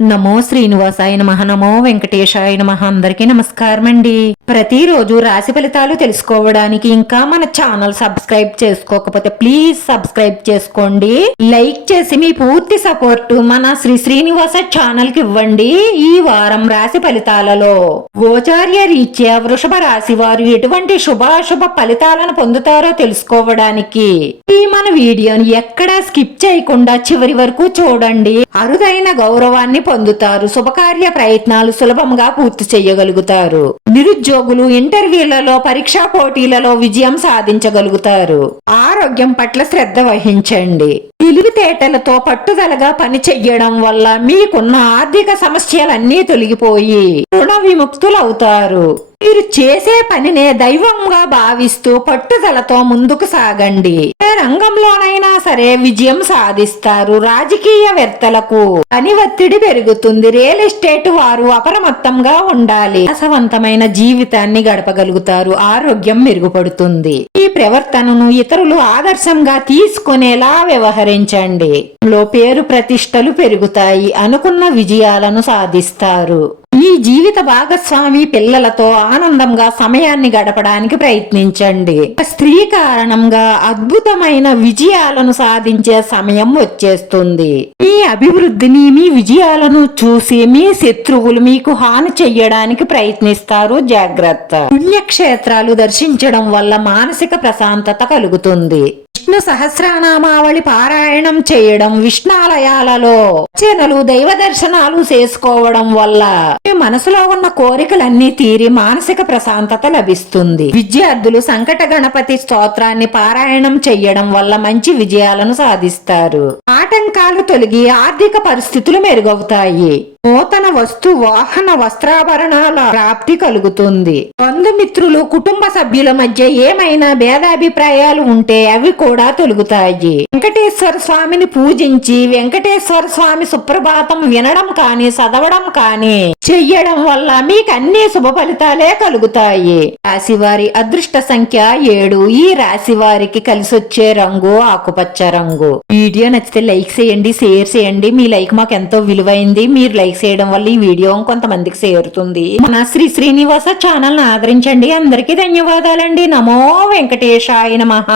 నమో శ్రీనివాసాయ నమః. నమో వెంకటేశాయ నమః. అందరికీ నమస్కారం అండి. ప్రతిరోజు రాశి ఫలితాలు తెలుసుకోవడానికి ఇంకా మన ఛానల్ సబ్స్క్రైబ్ చేసుకోకపోతే ప్లీజ్ సబ్స్క్రైబ్ చేసుకోండి. లైక్ చేసి మీ పూర్తి సపోర్ట్ మన శ్రీనివాస ఛానల్ కి ఇవ్వండి. ఈ వారం రాశి ఫలితాలలో గోచార్య రీత్యా వృషభ రాశి వారు ఎటువంటి శుభాశుభ ఫలితాలను పొందుతారో తెలుసుకోవడానికి ఈ మన వీడియోని ఎక్కడా స్కిప్ చేయకుండా చివరి వరకు చూడండి. అరుదైన గౌరవాన్ని పొందుతారు. శుభకార్య ప్రయత్నాలు సులభంగా పూర్తి చేయగలుగుతారు. నిరుద్యోగులు ఇంటర్వ్యూలలో పరీక్షా పోటీలలో విజయం సాధించగలుగుతారు. ఆరోగ్యం పట్ల శ్రద్ధ వహించండి. తెలివితేటలతో పట్టుదలగా పని చెయ్యడం వల్ల మీకున్న ఆర్థిక సమస్యలన్నీ తొలగిపోయి రుణ విముక్తులవుతారు. మీరు చేసే పనినే దైవంగా భావిస్తూ పట్టుదలతో ముందుకు సాగండి. ఏ రంగంలోనైనా సరే విజయం సాధిస్తారు. రాజకీయవేత్తలకు పని ఒత్తిడి పెరుగుతుంది. రియల్ ఎస్టేట్ వారు అప్రమత్తంగా ఉండాలి. రసవంతమైన జీవితాన్ని గడపగలుగుతారు. ఆరోగ్యం మెరుగుపడుతుంది. ఈ ప్రవర్తనను ఇతరులు ఆదర్శంగా తీసుకునేలా వ్యవహరించండి. పేరు ప్రతిష్టలు పెరుగుతాయి. అనుకున్న విజయాలను సాధిస్తారు. మీ జీవిత భాగస్వామి పిల్లలతో ఆనందంగా సమయాన్ని గడపడానికి ప్రయత్నించండి. స్త్రీ కారణంగా అద్భుతమైన విజయాలను సాధించే సమయం వచ్చేస్తుంది. మీ అభివృద్ధిని మీ విజయాలను చూసి మీ శత్రువులు మీకు హాని చెయ్యడానికి ప్రయత్నిస్తారు. జాగ్రత్త. పుణ్యక్షేత్రాలు దర్శించడం వల్ల మానసిక ప్రశాంతత కలుగుతుంది. విష్ణు సహస్రనామావళి పారాయణం చేయడం, విష్ణాలయాలలో అర్చనలు, దైవ దర్శనాలు చేసుకోవడం వల్ల మీ మనసులో ఉన్న కోరికలన్నీ తీరి మానసిక ప్రశాంతత లభిస్తుంది. విద్యార్థులు సంకట గణపతి స్తోత్రాన్ని పారాయణం చేయడం వల్ల మంచి విజయాలను సాధిస్తారు. ఆటంకాలు తొలగి ఆర్థిక పరిస్థితులు మెరుగవుతాయి. నూతన వస్తు వాహన వస్త్రాభరణాల ప్రాప్తి కలుగుతుంది. బంధుమిత్రులు కుటుంబ సభ్యుల మధ్య ఏమైనా భేదాభిప్రాయాలు ఉంటే అవి కూడా తొలగుతాయి. వెంకటేశ్వర స్వామిని పూజించి వెంకటేశ్వర స్వామి సుప్రభాతం వినడం కానీ చదవడం కానీ చెయ్యడం వల్ల మీకు అన్ని శుభ ఫలితాలే కలుగుతాయి. రాశివారి అదృష్ట సంఖ్య 7. ఈ రాశి వారికి కలిసొచ్చే రంగు ఆకుపచ్చ రంగు. వీడియో నచ్చితే లైక్ చేయండి, షేర్ చేయండి. మీ లైక్ మాకు ఎంతో విలువైంది. మీరు లైక్ చేయడం వల్ల ఈ వీడియో కొంతమందికి చేరుతుంది. మన శ్రీనివాస ఛానల్ ని ఆదరించండి. అందరికీ ధన్యవాదాలండి. నమో వెంకటేశాయ నమః.